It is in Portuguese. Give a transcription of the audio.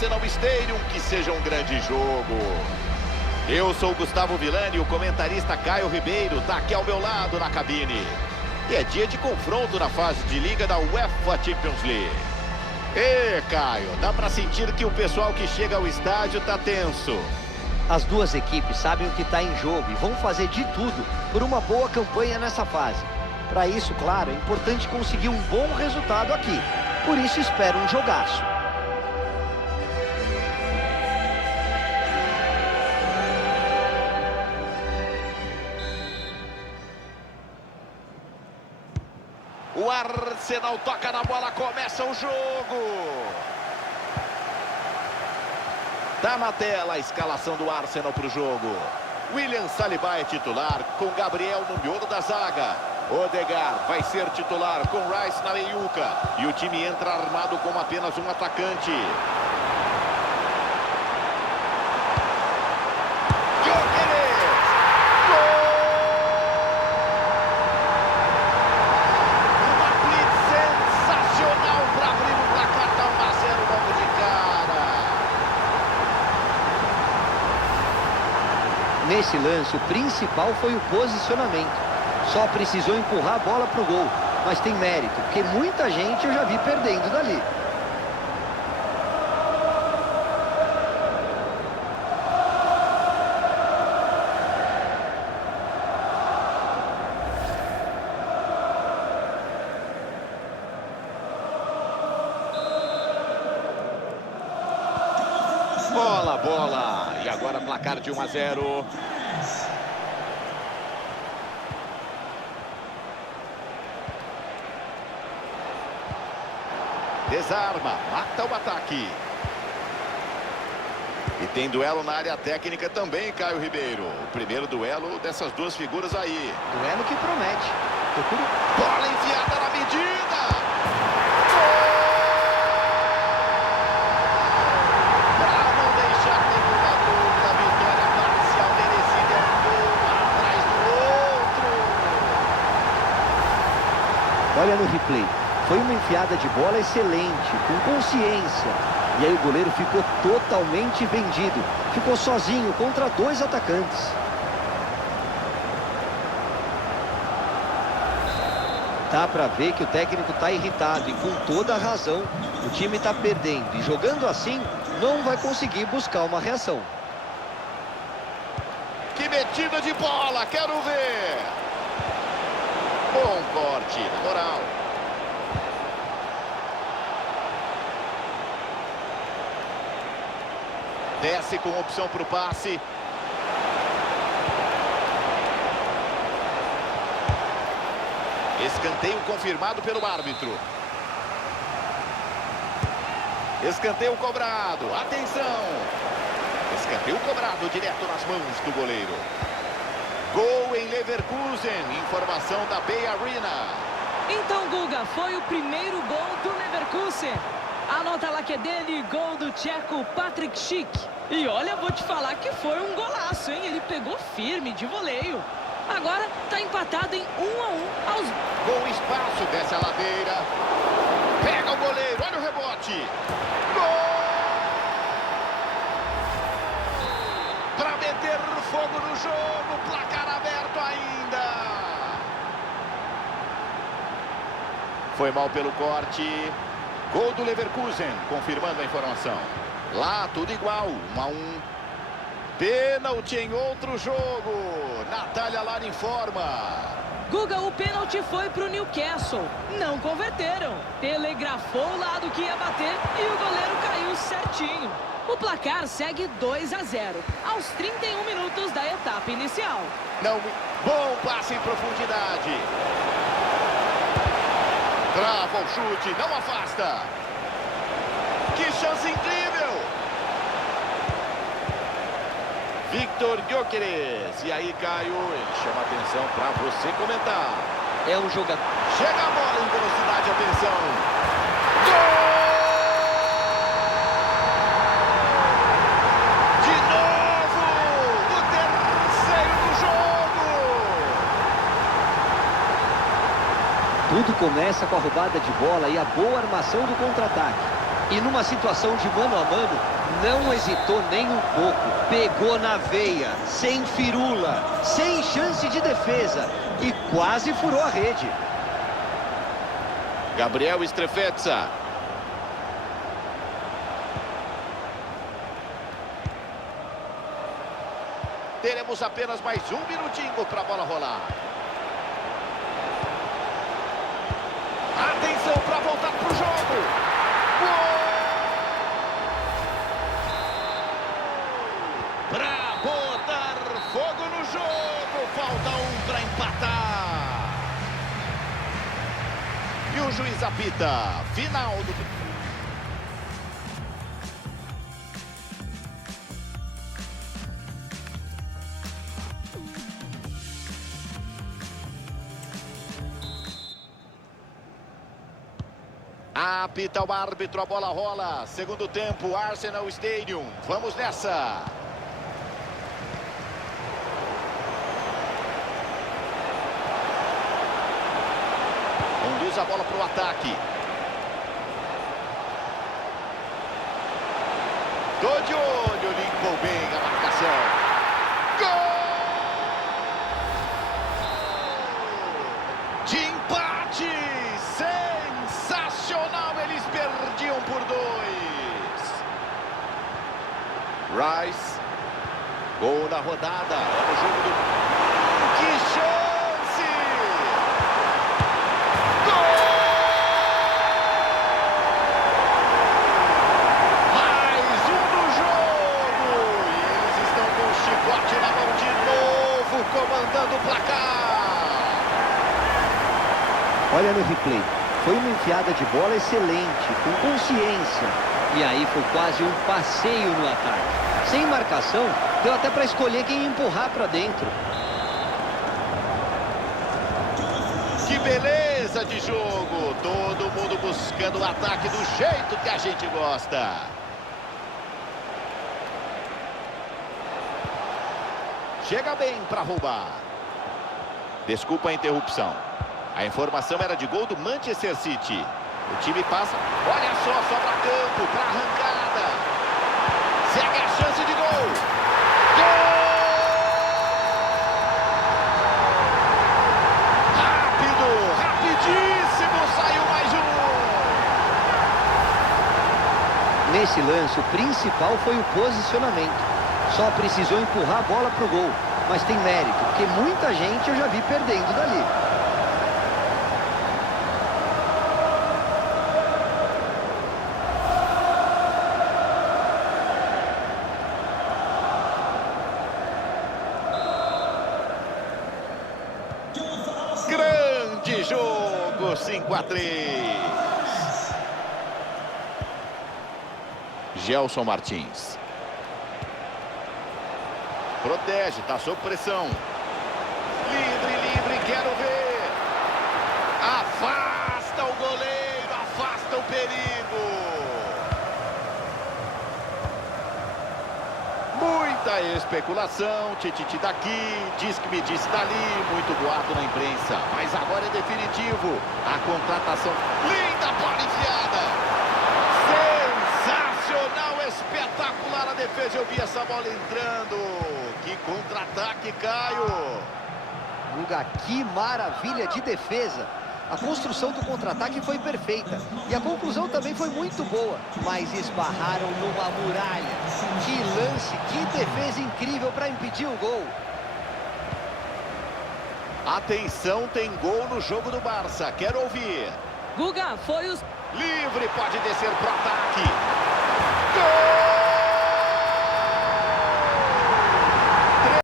Arsenal Stadium. Que seja um grande jogo. Eu sou o Gustavo Villani, o comentarista Caio Ribeiro está aqui ao meu lado na cabine. E é dia de confronto na fase de liga da UEFA Champions League. E Caio, dá para sentir que o pessoal que chega ao estádio está tenso. As duas equipes sabem o que está em jogo e vão fazer de tudo por uma boa campanha nessa fase. Para isso, claro, é importante conseguir um bom resultado aqui. Por isso espero um jogaço. O Arsenal toca na bola, começa o jogo. Tá na tela a escalação do Arsenal para o jogo. William Saliba é titular, com Gabriel no miolo da zaga. Odegaard vai ser titular com Rice na meiuca. E o time entra armado com apenas um atacante. Nesse lance, o principal foi o posicionamento. Só precisou empurrar a bola para o gol. Mas tem mérito, porque muita gente eu já vi perdendo dali. Bola. E agora placar de 1-0. Desarma, mata o ataque. E tem duelo na área técnica também, Caio Ribeiro. O primeiro duelo dessas duas figuras aí. Duelo que promete. Bola enfiada na medida. Para não deixar nenhuma dúvida, vitória parcial merecida. Um atrás do outro. Olha no replay. Foi uma enfiada de bola excelente, com consciência. E aí o goleiro ficou totalmente vendido. Ficou sozinho contra dois atacantes. Dá pra ver que o técnico tá irritado e com toda a razão. O time tá perdendo e jogando assim, não vai conseguir buscar uma reação. Que metida de bola, quero ver. Bom corte, na moral. Desce com opção para o passe. Escanteio confirmado pelo árbitro. Escanteio cobrado. Atenção. Escanteio cobrado direto nas mãos do goleiro. Gol em Leverkusen. Informação da Bay Arena. Então, Guga, foi o primeiro gol do Leverkusen. Anota lá que é dele, gol do tcheco Patrick Schick. E olha, vou te falar que foi um golaço, hein? Ele pegou firme de voleio. Agora tá empatado em 1-1 aos... Com espaço, desce a ladeira. Pega o goleiro, olha o rebote. Gol! Para meter fogo no jogo, placar aberto ainda. Foi mal pelo corte. Gol do Leverkusen, confirmando a informação. Lá, tudo igual, 1-1. Pênalti em outro jogo. Natália Lara informa. Guga, o pênalti foi pro Newcastle. Não converteram. Telegrafou o lado que ia bater e o goleiro caiu certinho. O placar segue 2-0, aos 31 minutos da etapa inicial. Não, bom passe em profundidade. Trava o chute, não afasta. Que chance incrível. Victor Gyökeres. E aí, Caio, ele chama a atenção para você comentar. É um jogador. Chega a bola em velocidade, atenção. Gol! De novo! O terceiro do jogo! Tudo começa com a roubada de bola e a boa armação do contra-ataque. E numa situação de mano a mano, não hesitou nem um pouco. Pegou na veia, sem firula, sem chance de defesa e quase furou a rede. Gabriel Strefezza. Teremos apenas mais um minutinho para a bola rolar. Atenção para voltar para o jogo. Gol! Para botar fogo no jogo. Falta um para empatar. E o juiz apita. Final do... Apita o árbitro, a bola rola. Segundo tempo, Arsenal Stadium. Vamos nessa. Conduz a bola para o ataque. Tô de olho, limpou bem a marcação. Gol! De empate! Sensacional! Eles perdiam por 2. Rice. Gol na rodada. É o jogo do... Que chance! Gol! Mais um no jogo! E eles estão com o chicote na mão de novo, comandando o placar. Olha no replay. Foi uma enfiada de bola excelente, com consciência. E aí foi quase um passeio no ataque. Sem marcação, deu até para escolher quem empurrar para dentro. Que beleza de jogo! Todo mundo buscando o ataque do jeito que a gente gosta. Chega bem para roubar. Desculpa a interrupção. A informação era de gol do Manchester City. O time passa. Olha só, sobra campo para arrancada. Segue a chance de gol. Gol! Rápido, rapidíssimo, saiu mais um. Nesse lance, o principal foi o posicionamento. Só precisou empurrar a bola pro gol. Mas tem mérito, porque muita gente eu já vi perdendo dali. Grande jogo, 5-3. Gelson Martins. Protege, tá sob pressão. Livre, quero ver. Afasta o goleiro, afasta o perigo. Muita especulação, tititi daqui, diz que me disse dali, muito boato na imprensa. Mas agora é definitivo. A contratação, linda bola enfiada. Sensacional, espetacular a defesa. Eu vi essa bola entrando. Que contra-ataque, Caio. Guga, que maravilha de defesa. A construção do contra-ataque foi perfeita. E a conclusão também foi muito boa. Mas esbarraram numa muralha. Que lance, que defesa incrível para impedir o gol. Atenção, tem gol no jogo do Barça. Quero ouvir. Guga, foi o... Livre, pode descer pro ataque. Gol!